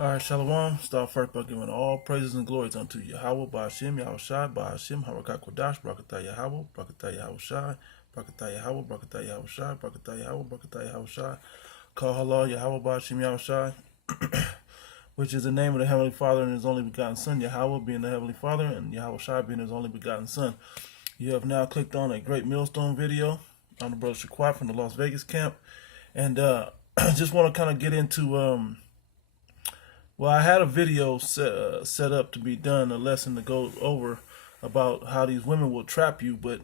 All right, Shalom. Start first by giving all praises and glories unto Yahweh, Ba'ashem, Yahushai, Ba'ashem, Harakah Kodash, Brakatah Yahweh, Brakatah Yahushai, Brakatah Yahweh, Brakatah Yahushai, Brakatah Yahweh, Brakatah Yahushai. Call halal Yahweh, Ba'ashem, Yahushai, which is the name of the Heavenly Father and His only begotten Son, Yahweh being the Heavenly Father and Yahushai being His only begotten Son. You have now clicked on a great millstone video on the brother Shaquat from the Las Vegas camp, and I just want to kind of get into well, I had a video set up to be done, a lesson to go over about how these women will trap you. But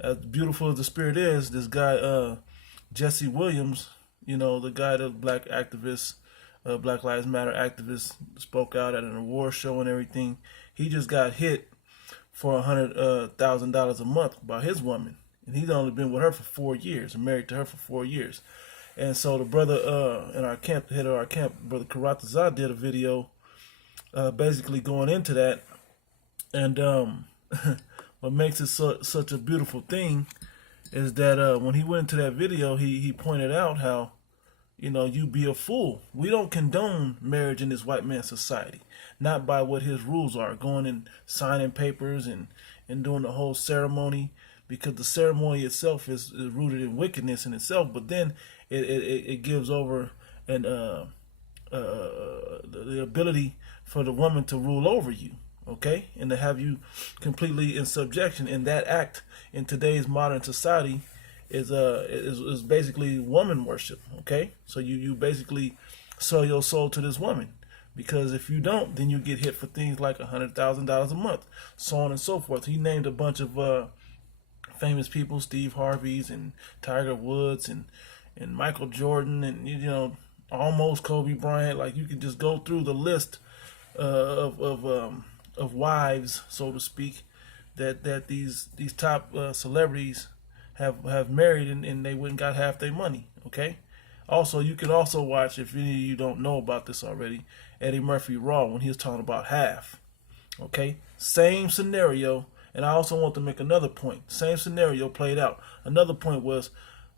as beautiful as the spirit is, this guy, Jesse Williams, the guy, the black activist, Black Lives Matter activist, spoke out at an award show and everything. He just got hit for $100,000 a month by his woman. And he's only been with her for 4 years and married to her for 4 years. And so the brother in our camp, the head of our camp, Brother Karatazah, did a video basically going into that. And what makes it such a beautiful thing is that when he went into that video, he pointed out how, you be a fool. We don't condone marriage in this white man society. Not by what his rules are, going and signing papers and doing the whole ceremony, because the ceremony itself is rooted in wickedness in itself. But then it gives over and the ability for the woman to rule over you, okay, and to have you completely in subjection. And that act in today's modern society is basically woman worship, okay. So you basically sell your soul to this woman, because if you don't, then you get hit for things like $100,000 a month, so on and so forth. He named a bunch of famous people, Steve Harvey's and Tiger Woods and Michael Jordan and almost Kobe Bryant. Like, you could just go through the list of wives, so to speak, that these top celebrities have married, and they wouldn't got half their money. Okay. Also, you can also watch, if any of you don't know about this already, Eddie Murphy Raw, when he was talking about half. Okay, same scenario. And I also want to make another point. Same scenario played out. Another point was,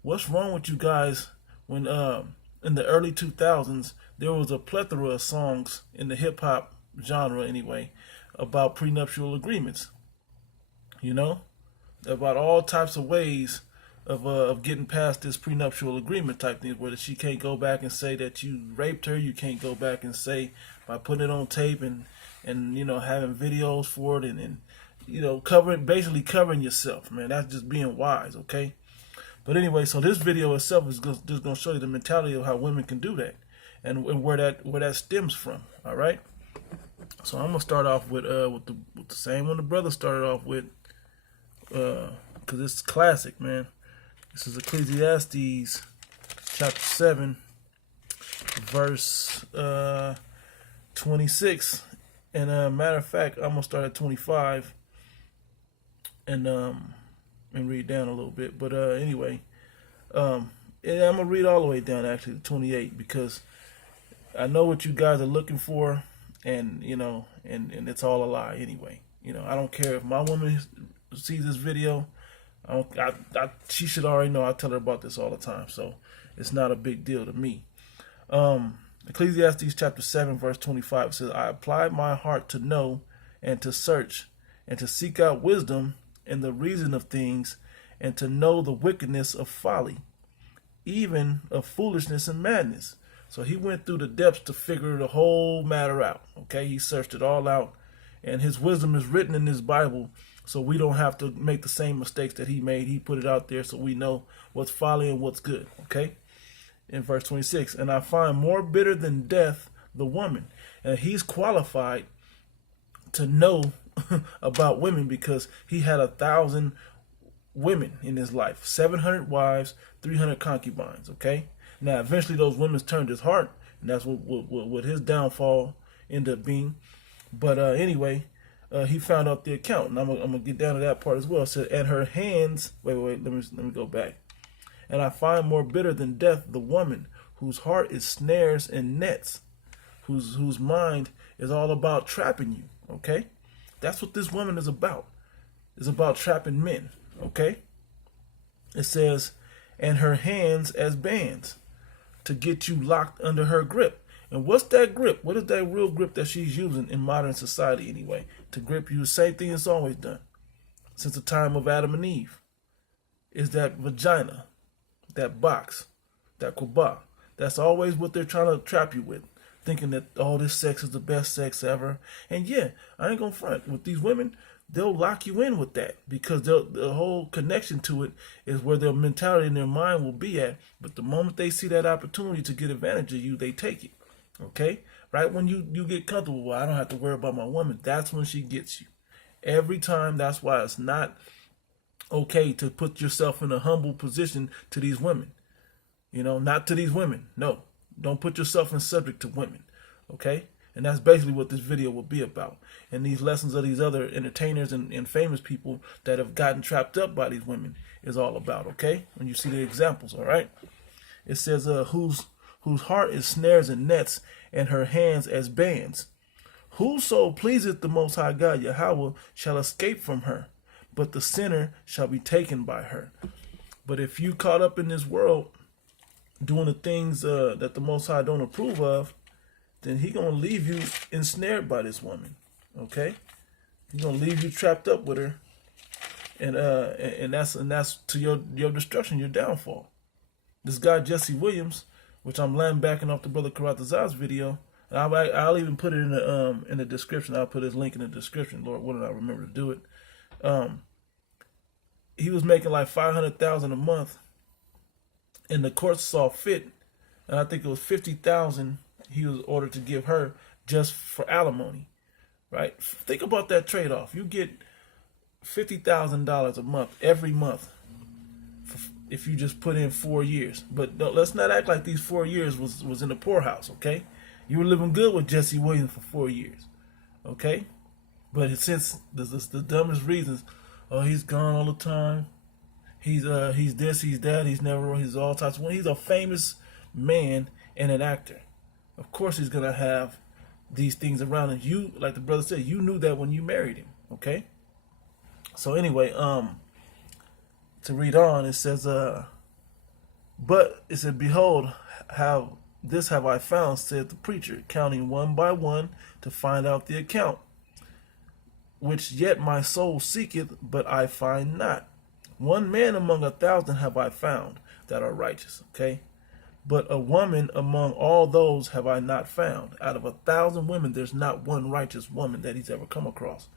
what's wrong with you guys when in the early 2000s there was a plethora of songs in the hip hop genre anyway about prenuptial agreements. About all types of ways of getting past this prenuptial agreement type thing, where she can't go back and say that you raped her. You can't go back and say, by putting it on tape and having videos for it and basically covering yourself, man. That's just being wise, okay? But anyway, so this video itself is just going to show you the mentality of how women can do that, and where that stems from. All right. So I'm gonna start off with the same one the brother started off with, because it's classic, man. This is Ecclesiastes chapter 7, verse 26. And matter of fact, I'm gonna start at 25 and read down a little bit. But anyway, and I'm gonna read all the way down actually to 28, because I know what you guys are looking for, and and it's all a lie anyway. I don't care if my woman sees this video. She should already know I tell her about this all the time, so it's not a big deal to me. Ecclesiastes chapter 7 verse 25 says, I applied my heart to know and to search and to seek out wisdom and the reason of things, and to know the wickedness of folly, even of foolishness and madness. So he went through the depths to figure the whole matter out. Okay, he searched it all out, and his wisdom is written in this Bible, so we don't have to make the same mistakes that he made. He put it out there so we know what's folly and what's good. Okay. In verse 26, and I find more bitter than death the woman. And he's qualified to know about women, because he had 1,000 women in his life, 700 wives, 300 concubines. Okay. Now, eventually those women turned his heart, and that's what his downfall ended up being. But anyway, he found out the account, and I'm gonna get down to that part as well. It said, and her hands. Wait. Let me go back. And I find more bitter than death the woman whose heart is snares and nets, whose mind is all about trapping you. Okay, that's what this woman is about. It's about trapping men. Okay. It says, and her hands as bands, to get you locked under her grip. And what's that grip? What is that real grip that she's using in modern society anyway? To grip you, the same thing it's always done since the time of Adam and Eve. Is that vagina, that box, that kubah. That's always what they're trying to trap you with, thinking that all this sex is the best sex ever. And yeah, I ain't gonna front with these women. They'll lock you in with that because the whole connection to it is where their mentality and their mind will be at. But the moment they see that opportunity to get advantage of you, they take it. Okay? Right when you get comfortable, well, I don't have to worry about my woman. That's when she gets you. Every time. That's why it's not okay to put yourself in a humble position to these women. You know, not to these women. No, don't put yourself in subject to women. Okay? And that's basically what this video will be about. And these lessons of these other entertainers and famous people that have gotten trapped up by these women is all about. Okay? When you see the examples, all right? It says, whose heart is snares and nets, and her hands as bands. Whoso pleaseth the Most High God, Yahweh, shall escape from her, but the sinner shall be taken by her. But if you caught up in this world doing the things that the Most High don't approve of, then he gonna leave you ensnared by this woman. Okay, he's gonna leave you trapped up with her, and that's to your destruction, your downfall. This guy Jesse Williams, which I'm laying backing off the brother Karatazaz's video. I'll even put it in the description. I'll put his link in the description. Lord, what did I remember to do it? He was making like $500,000 a month, and the court saw fit, and I think it was $50,000 he was ordered to give her just for alimony. Right? Think about that trade-off. You get $50,000 a month every month if you just put in 4 years. But let's not act like these 4 years was in the poorhouse. Okay? You were living good with Jesse Williams for 4 years, okay? But since the dumbest reasons, oh, he's gone all the time. He's this, he's that, he's all types of. He's a famous man and an actor. Of course, he's gonna have these things around him. You, like the brother said, you knew that when you married him, okay? So anyway, to read on, it says, but it said, behold, how. This have I found, said the preacher, counting one by one to find out the account, which yet my soul seeketh, but I find not. One man among 1,000 have I found that are righteous, okay? But a woman among all those have I not found. Out of 1,000 women, there's not one righteous woman that he's ever come across.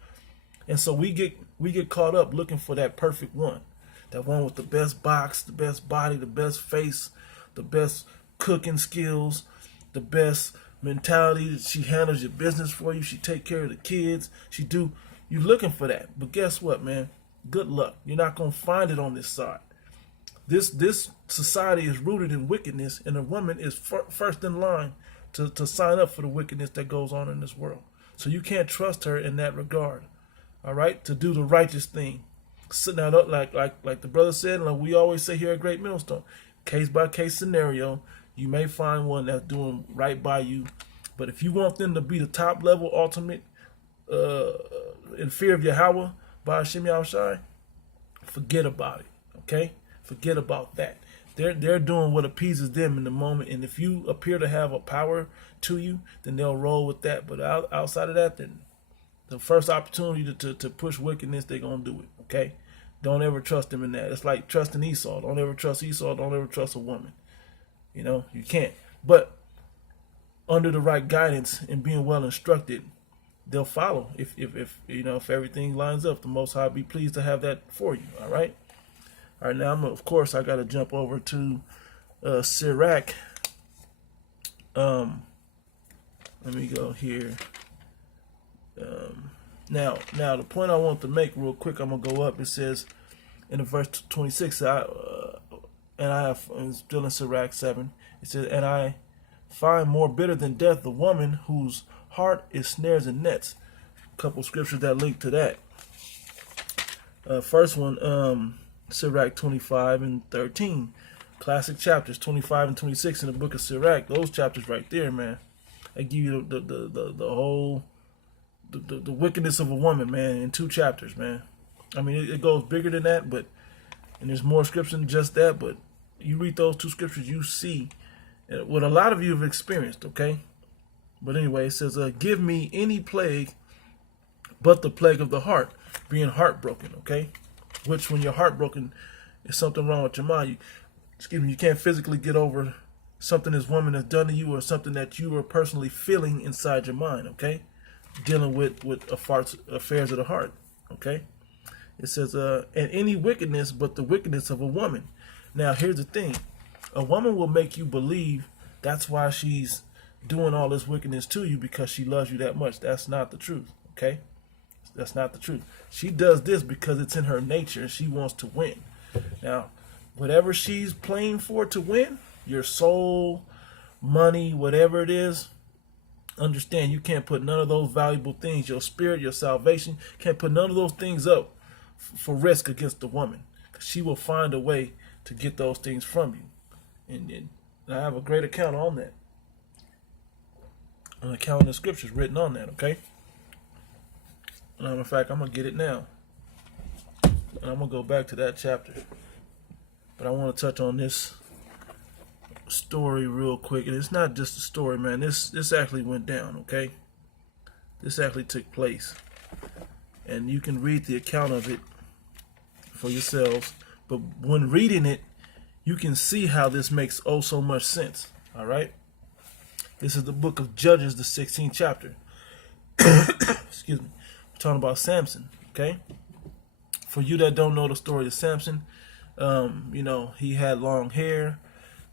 And so we get caught up looking for that perfect one. That one with the best box, the best body, the best face, the best cooking skills, the best mentality. She handles your business for you. She take care of the kids. You're looking for that. But guess what, man? Good luck. You're not going to find it on this side. This society is rooted in wickedness, and a woman is first in line to sign up for the wickedness that goes on in this world. So you can't trust her in that regard. All right? To do the righteous thing. So now, like the brother said, like we always say here at Great Millstone, case by case scenario. You may find one that's doing right by you, but if you want them to be the top level, ultimate, in fear of Yahweh, by Hashem Yahushai, forget about it. Okay, forget about that. They're doing what appeases them in the moment, and if you appear to have a power to you, then they'll roll with that. But outside of that, then the first opportunity to push wickedness, they're gonna do it. Okay, don't ever trust them in that. It's like trusting Esau. Don't ever trust Esau. Don't ever trust a woman. You know, you can't. But under the right guidance and being well instructed, they'll follow. If everything lines up, the Most High be pleased to have that for you. All right. All right. Now, of course, I got to jump over to Sirach. Let me go here. Now, the point I want to make real quick, I'm gonna go up. It says in the verse 26. And I have, still in Sirach 7, it says, and I find more bitter than death the woman whose heart is snares and nets. A couple scriptures that link to that. First one, Sirach 25 and 13. Classic chapters, 25 and 26 in the book of Sirach. Those chapters right there, man. They give you the whole, the wickedness of a woman, man, in 2 chapters, man. I mean, it goes bigger than that, and there's more scripture than just that, but you read those 2 scriptures, you see what a lot of you have experienced, okay? But anyway, it says, give me any plague but the plague of the heart, being heartbroken, okay? Which when you're heartbroken, is something wrong with your mind. You can't physically get over something this woman has done to you or something that you are personally feeling inside your mind, okay? Dealing with affairs of the heart, okay? It says, and any wickedness but the wickedness of a woman. Now, here's the thing. A woman will make you believe that's why she's doing all this wickedness to you, because she loves you that much. That's not the truth, okay? That's not the truth. She does this because it's in her nature and she wants to win. Now, whatever she's playing for to win, your soul, money, whatever it is, understand you can't put none of those valuable things, your spirit, your salvation, can't put none of those things up for risk against the woman. Because she will find a way to get those things from you. And I have a great account on that. An account in the scriptures written on that, okay? In fact, I'm going to get it now. And I'm going to go back to that chapter. But I want to touch on this story real quick. And it's not just a story, man. This actually went down, okay? This actually took place. And you can read the account of it for yourselves. But when reading it, you can see how this makes oh so much sense, all right? This is the book of Judges, the 16th chapter. Excuse me. We're talking about Samson, okay? For you that don't know the story of Samson, he had long hair,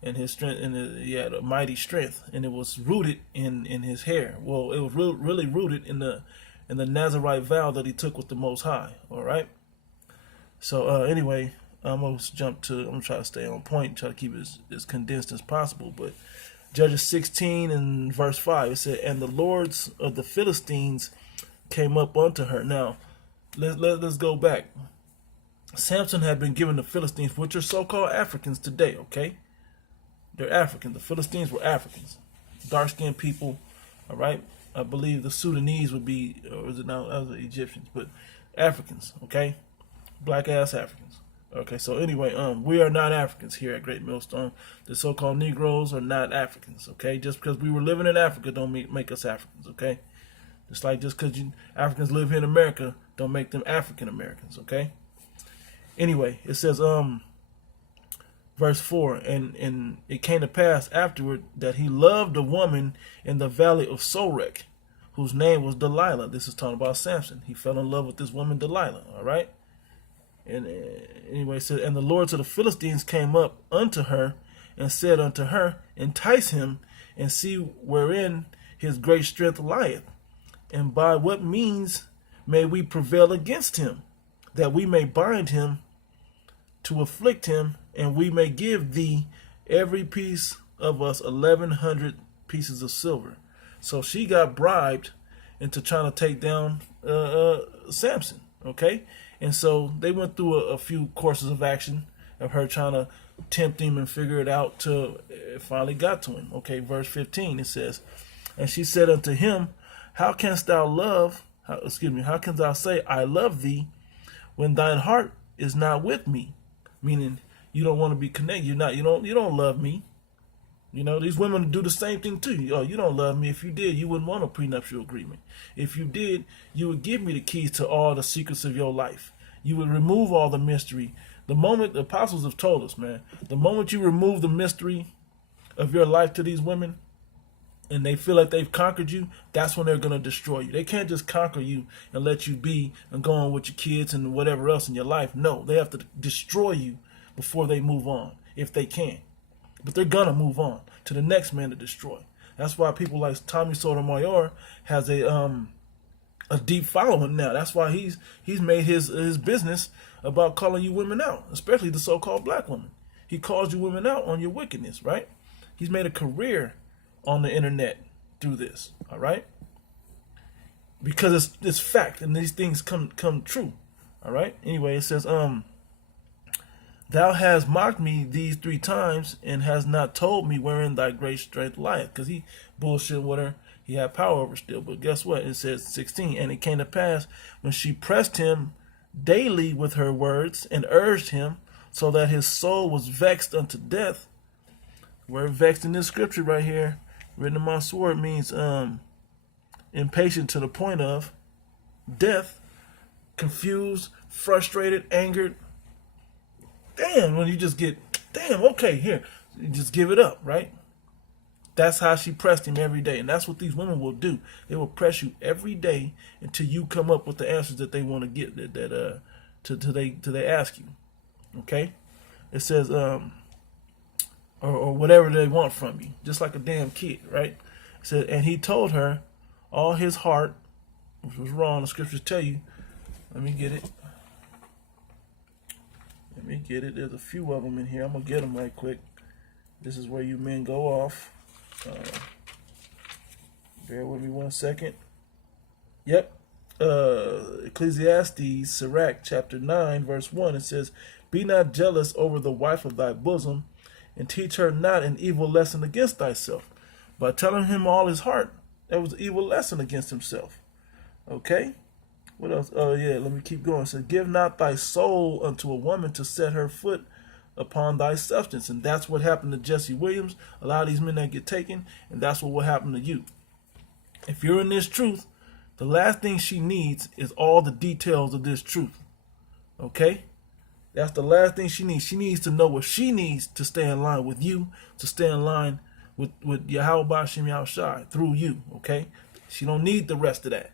and his strength, and he had a mighty strength, and it was rooted in his hair. Well, it was really rooted in the Nazarite vow that he took with the Most High. All right. So anyway, I'm gonna try to stay on point, try to keep it as condensed as possible. But Judges 16 and verse 5, it said, "And the lords of the Philistines came up unto her." Now, let's go back. Samson had been given the Philistines, which are so-called Africans today, okay? They're Africans. The Philistines were Africans. Dark-skinned people, all right? I believe the Sudanese would be, or is it now, the Egyptians, but Africans, okay? Black-ass Africans. Okay, so anyway, we are not Africans here at Great Millstone. The so-called Negroes are not Africans, okay? Just because we were living in Africa don't make us Africans, okay? Just because Africans live here in America don't make them African Americans, okay? Anyway, it says, verse 4, and it came to pass afterward that he loved a woman in the valley of Sorek, whose name was Delilah. This is talking about Samson. He fell in love with this woman Delilah, all right? And anyway, it says, and the lords of the Philistines came up unto her and said unto her, entice him and see wherein his great strength lieth, and by what means may we prevail against him, that we may bind him to afflict him, and we may give thee every piece of us 1,100 pieces of silver. So she got bribed into trying to take down Samson, okay? And so they went through a few courses of action of her trying to tempt him and figure it out till it finally got to him. Okay, verse 15, it says, and she said unto him, how canst thou say, I love thee, when thine heart is not with me? Meaning, you don't want to be connected. You don't love me. These women do the same thing too. Oh, you don't love me. If you did, you wouldn't want a prenuptial agreement. If you did, you would give me the keys to all the secrets of your life. You would remove all the mystery. The moment the apostles have told us, man, the moment you remove the mystery of your life to these women, and they feel like they've conquered you, that's when they're going to destroy you. They can't just conquer you and let you be and go on with your kids and whatever else in your life. No, they have to destroy you before they move on, if they can. But they're going to move on to the next man to destroy. That's why people like Tommy Sotomayor has a deep following now. That's why he's made his business about calling you women out, especially the so-called black women. He calls you women out on your wickedness, right? He's made a career on the internet through this, all right? Because it's fact, and these things come true, all right? Anyway, it says, thou hast mocked me these 3 times, and hast not told me wherein thy great strength lieth. Because he bullshit with her. He had power over still. But guess what? It says 16, and it came to pass when she pressed him daily with her words, and urged him, so that his soul was vexed unto death. We're vexed in this scripture right here. Written in my sword means impatient to the point of death, confused, frustrated, angered. Damn, when you just get, damn, okay, here, you just give it up, right? That's how she pressed him every day. And that's what these women will do. They will press you every day until you come up with the answers that they want to get, till they ask you. Okay? It says, or whatever they want from you. Just like a damn kid, right? It says, and he told her all his heart, which was wrong. The scriptures tell you. Let me get it. There's a few of them in here. I'm going to get them right quick. This is where you men go off. Bear with me 1 second. Yep. Ecclesiastes, Sirach, chapter 9, verse 1. It says, be not jealous over the wife of thy bosom, and teach her not an evil lesson against thyself. By telling him all his heart, that was an evil lesson against himself. Okay? What else? Oh, yeah, let me keep going. It says, give not thy soul unto a woman to set her foot upon thy substance. And that's what happened to Jesse Williams. A lot of these men that get taken, and that's what will happen to you. If you're in this truth, the last thing she needs is all the details of this truth. Okay? That's the last thing she needs. She needs to know what she needs to stay in line with you, to stay in line with Yahweh Ba'Shem Yahushai through you. Okay? She don't need the rest of that.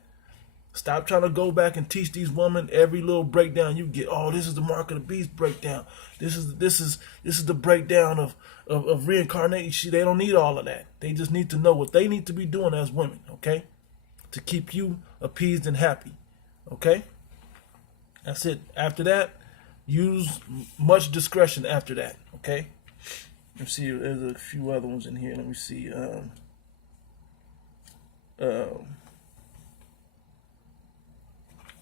Stop trying to go back and teach these women every little breakdown you get. Oh, this is the mark of the beast breakdown. This is the breakdown of reincarnation. They don't need all of that. They just need to know what they need to be doing as women, okay? To keep you appeased and happy, okay? That's it. After that, use much discretion after that, okay? Let's see, there's a few other ones in here. Let me see. No,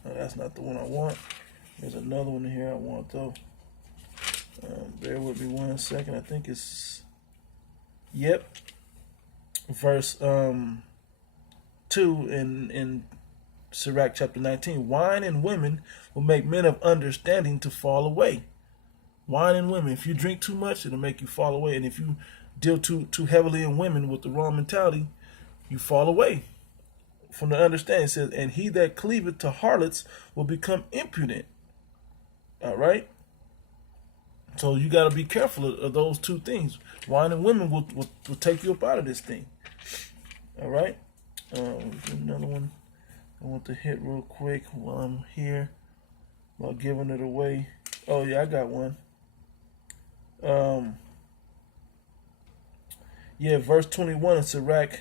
that's not the one I want. There's another one in here I want, though. Bear with me 1 second. I think it's, yep, verse 2 in Sirach chapter 19. Wine and women will make men of understanding to fall away. Wine and women. If you drink too much, it'll make you fall away. And if you deal too heavily in women with the wrong mentality, you fall away from the understanding. It says, and he that cleaveth to harlots will become impudent. All right? So you got to be careful of those two things. Wine and women will take you up out of this thing. All right? Another one I want to hit real quick while I'm here, while giving it away. Oh, yeah, I got one. Yeah, verse 21 in Sirach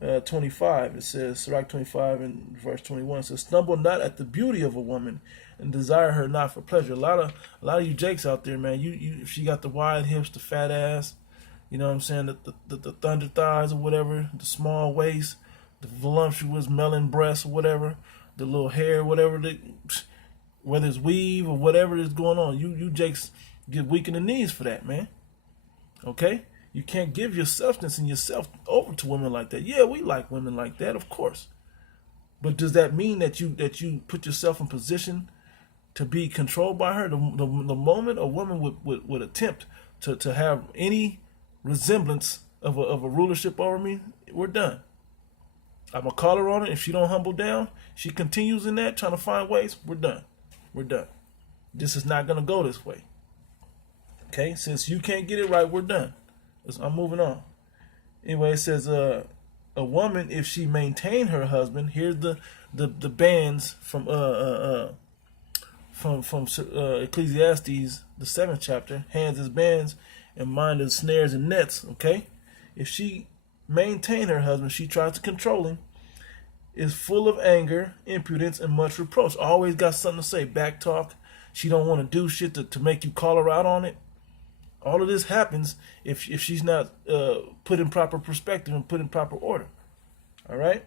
25. It says, Sirach 25 and verse 21, it says, stumble not at the beauty of a woman, and desire her not for pleasure. A lot of you jakes out there, man, if she got the wide hips, the fat ass, you know what I'm saying, the thunder thighs or whatever, the small waist, the voluptuous melon breasts or whatever, the little hair, whatever, whether it's weave or whatever is going on, you jakes get weak in the knees for that, man. Okay? You can't give your substance and yourself over to women like that. Yeah, we like women like that, of course. But does that mean that you put yourself in position to be controlled by her? The moment a woman would attempt to have any resemblance of a rulership over me, we're done. I'm going to call her on it. If she don't humble down, she continues in that, trying to find ways, we're done. We're done. This is not going to go this way. Okay? Since you can't get it right, we're done. I'm moving on. Anyway, it says a woman, if she maintain her husband, here's the bands from Ecclesiastes, the 7th chapter. Hands as bands and mind as snares and nets. Okay, if she maintain her husband, she tries to control him, is full of anger, impudence, and much reproach. Always got something to say. Back talk. She don't want to do shit to make you call her out on it. All of this happens if she's not put in proper perspective and put in proper order. All right?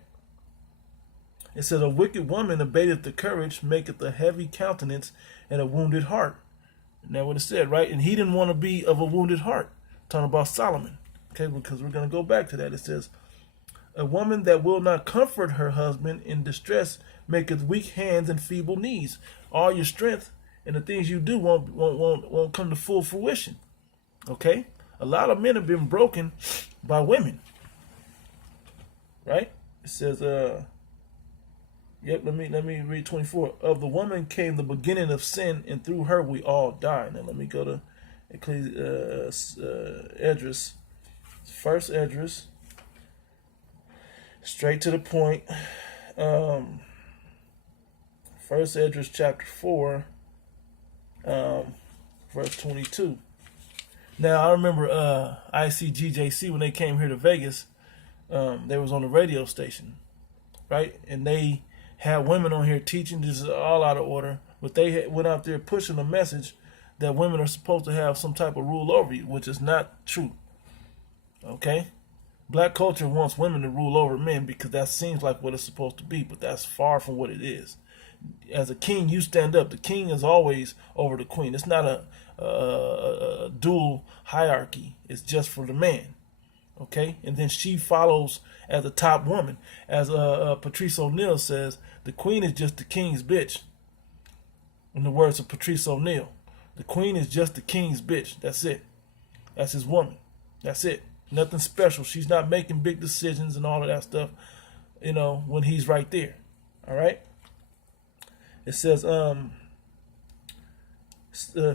It says, a wicked woman abateth the courage, maketh a heavy countenance and a wounded heart. And that's what it said, right? And he didn't want to be of a wounded heart. Talking about Solomon. Okay, because we're going to go back to that. It says, a woman that will not comfort her husband in distress maketh weak hands and feeble knees. All your strength and the things you do won't come to full fruition. Okay? A lot of men have been broken by women. right? It says, yep, let me read 24. Of the woman came the beginning of sin, and through her we all die. Now let me go to Esdras, first Esdras, straight to the point. First Esdras chapter 4, verse 22. Now I remember ICGJC when they came here to Vegas. They was on the radio station, right? And they had women on here teaching. This is all out of order, but they went out there pushing a message that women are supposed to have some type of rule over you, which is not true. Okay? Black culture wants women to rule over men because that seems like what it's supposed to be, but that's far from what it is. As a king, you stand up. The king is always over the queen. It's not a dual hierarchy. It's just for the man. Okay? And then she follows as a top woman. As Patrice O'Neal says, the queen is just the king's bitch. In the words of Patrice O'Neal, the queen is just the king's bitch. That's it. That's his woman. That's it. Nothing special. She's not making big decisions and all of that stuff, when he's right there. All right? It says,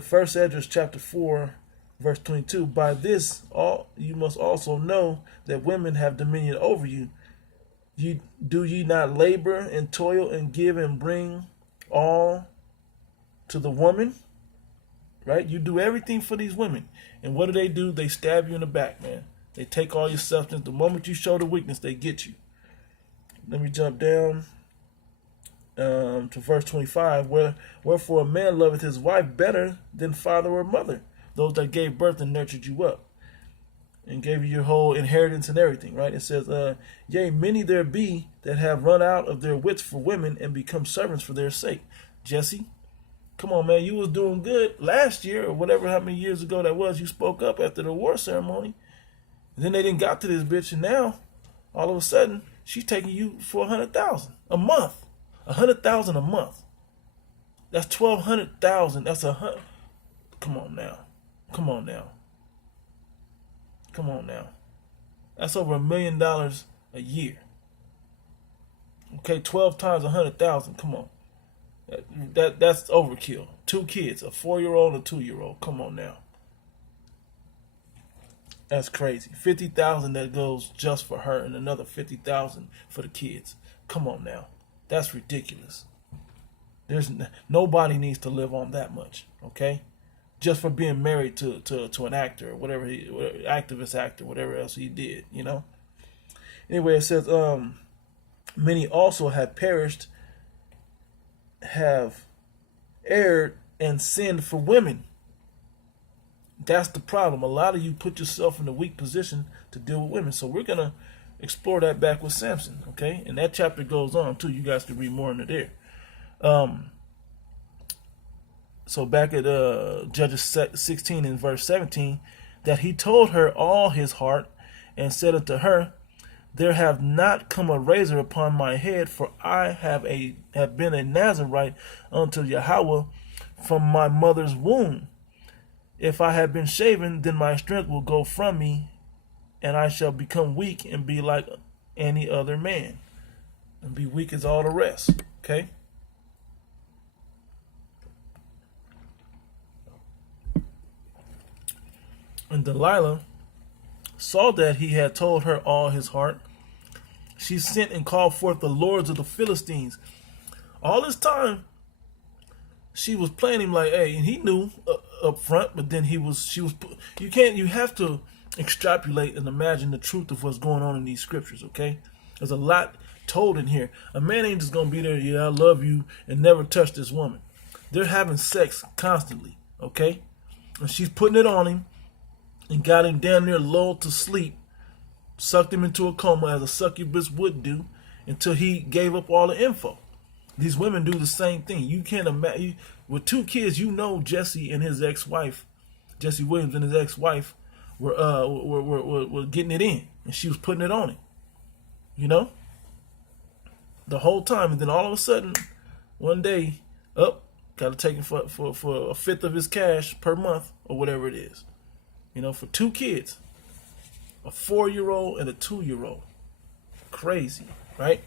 First Esdras chapter 4, verse 22. By this, you must also know that women have dominion over you. Do ye not labor and toil and give and bring all to the woman? Right? You do everything for these women. And what do? They stab you in the back, man. They take all your substance. The moment you show the weakness, they get you. Let me jump down to verse 25. Wherefore a man loveth his wife better than father or mother, those that gave birth and nurtured you up, and gave you your whole inheritance and everything, right? It says, yea, many there be that have run out of their wits for women and become servants for their sake. Jesse, come on, man. You was doing good last year or whatever, how many years ago that was. You spoke up after the war ceremony. And then they didn't got to this bitch, and now, all of a sudden, she's taking you for $100,000 a month. $100,000 a month. That's $1,200,000. That's Come on now. Come on now. Come on now. That's over $1 million a year. Okay, 12 times 100,000. Come on. That's overkill. 2 kids, a 4-year-old and a 2-year-old. Come on now. That's crazy. 50,000 that goes just for her, and another 50,000 for the kids. Come on now, that's ridiculous. Nobody needs to live on that much, okay? Just for being married to an actor or whatever activist actor, whatever else he did, Anyway, it says, many also have perished, have erred and sinned for women. That's the problem. A lot of you put yourself in a weak position to deal with women. So we're going to explore that back with Samson, okay? And that chapter goes on, too. You guys can read more into there. So back at Judges 16 and verse 17, that he told her all his heart and said unto her, there have not come a razor upon my head, for I have been a Nazarite unto Yahweh from my mother's womb. If I have been shaven, then my strength will go from me, and I shall become weak and be like any other man. And be weak as all the rest. Okay? And Delilah saw that he had told her all his heart. She sent and called forth the lords of the Philistines. All this time, she was playing him like, hey, and he knew up front, but then you have to extrapolate and imagine the truth of what's going on in these scriptures, okay? There's a lot told in here. A man ain't just going to be there, yeah, I love you, and never touch this woman. They're having sex constantly, okay? And she's putting it on him and got him down near lulled to sleep, sucked him into a coma as a succubus would do until he gave up all the info. These women do the same thing. You can't imagine. With 2 kids, Jesse and his ex-wife, Jesse Williams and his ex-wife, were getting it in, and she was putting it on him. The whole time, and then all of a sudden, one day, got to take him for a fifth of his cash per month or whatever it is. For 2 kids, a 4-year-old and a 2-year-old. Crazy, right?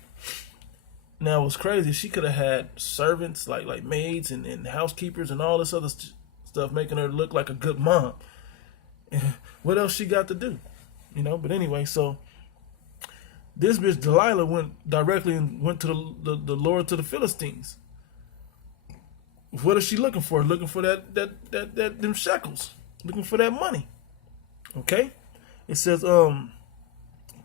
Now, what's crazy, she could have had servants, like maids and housekeepers and all this other stuff, making her look like a good mom. What else she got to do? But anyway, so this bitch Delilah went directly and went to the Lord, to the Philistines. What is she looking for? Looking for them shekels. Looking for that money. Okay? It says,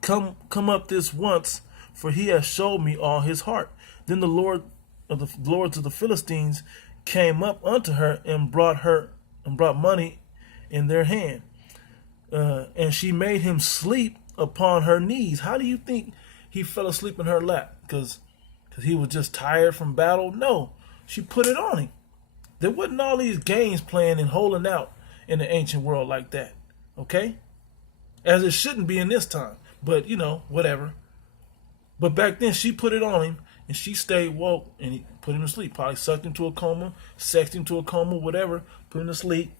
come up this once, for he has showed me all his heart. Then the lords of the Philistines came up unto her and brought money in their hand. And she made him sleep upon her knees. How do you think he fell asleep in her lap? Because he was just tired from battle? No, she put it on him. There wasn't all these games playing and holding out in the ancient world like that. Okay? As it shouldn't be in this time. But, whatever. But back then, she put it on him, and she stayed woke, and he put him to sleep. Probably sucked him to a coma, sexed him to a coma, whatever, put him to sleep,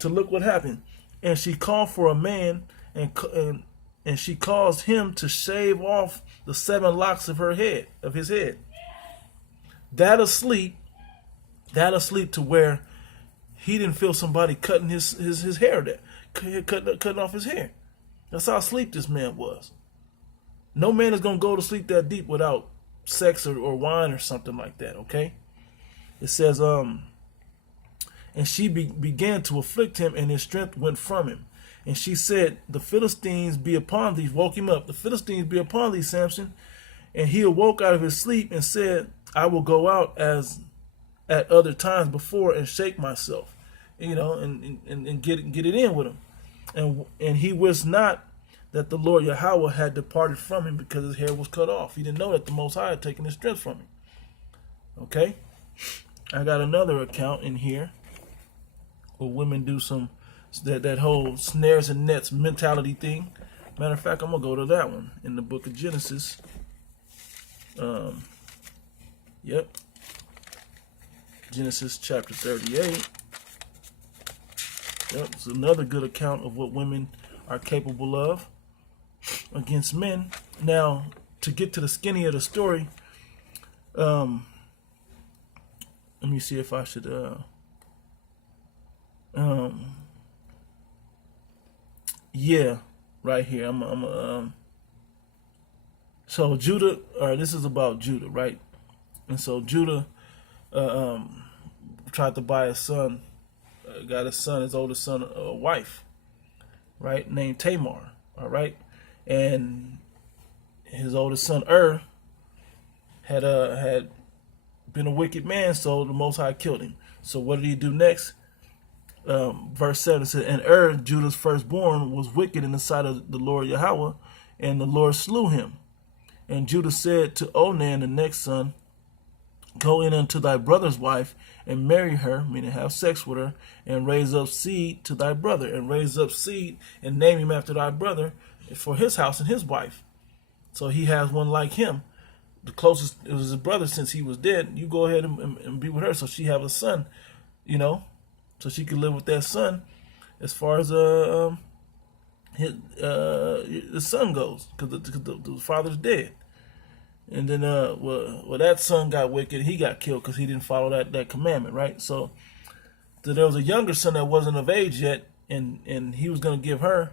to look what happened. And she called for a man, and she caused him to shave off the 7 locks of his head. That asleep to where he didn't feel somebody cutting his hair there, cutting off his hair. That's how asleep this man was. No man is going to go to sleep that deep without sex or wine or something like that, okay? It says, and she began to afflict him, and his strength went from him. And she said, the Philistines be upon thee. Woke him up. The Philistines be upon thee, Samson. And he awoke out of his sleep and said, I will go out as at other times before and shake myself, and get it in with him. And he wist not that the Lord Yahweh had departed from him, because his hair was cut off. He didn't know that the Most High had taken his strength from him. Okay? I got another account in here where women do that whole snares and nets mentality thing. Matter of fact, I'm going to go to that one in the book of Genesis. Yep. Genesis chapter 38. Yep, it's another good account of what women are capable of against men. Now, to get to the skinny of the story, let me see if I should yeah, right here. So Judah, or this is about Judah, right? And so Judah tried to buy his son, got his oldest son, a wife, right, named Tamar, all right? And his oldest son, had been a wicked man, so the Most High killed him. So what did he do next? Verse 7 says, and Judah's firstborn, was wicked in the sight of the Lord Yahweh, and the Lord slew him. And Judah said to Onan, the next son, go in unto thy brother's wife, and marry her, meaning have sex with her, and raise up seed to thy brother, and raise up seed, and name him after thy brother, for his house and his wife. So he has one like him. The closest, it was his brother since he was dead. You go ahead and be with her, so she have a son, so she could live with that son as far as the son goes, because the father's dead. And then well, that son got wicked. He got killed because he didn't follow that commandment, right? So there was a younger son that wasn't of age yet, and he was going to give her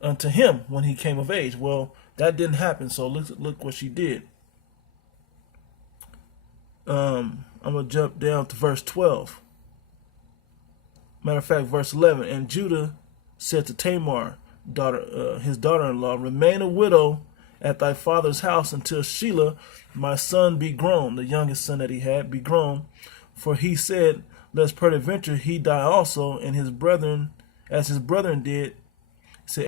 unto him when he came of age. Well, that didn't happen. So look what she did. I'm going to jump down to verse 12. Matter of fact, verse 11. And Judah said to Tamar, his daughter-in-law, remain a widow at thy father's house until Shelah, my son, be grown, the youngest son that he had, be grown. For he said, lest peradventure he die also, and his brethren, as his brethren did,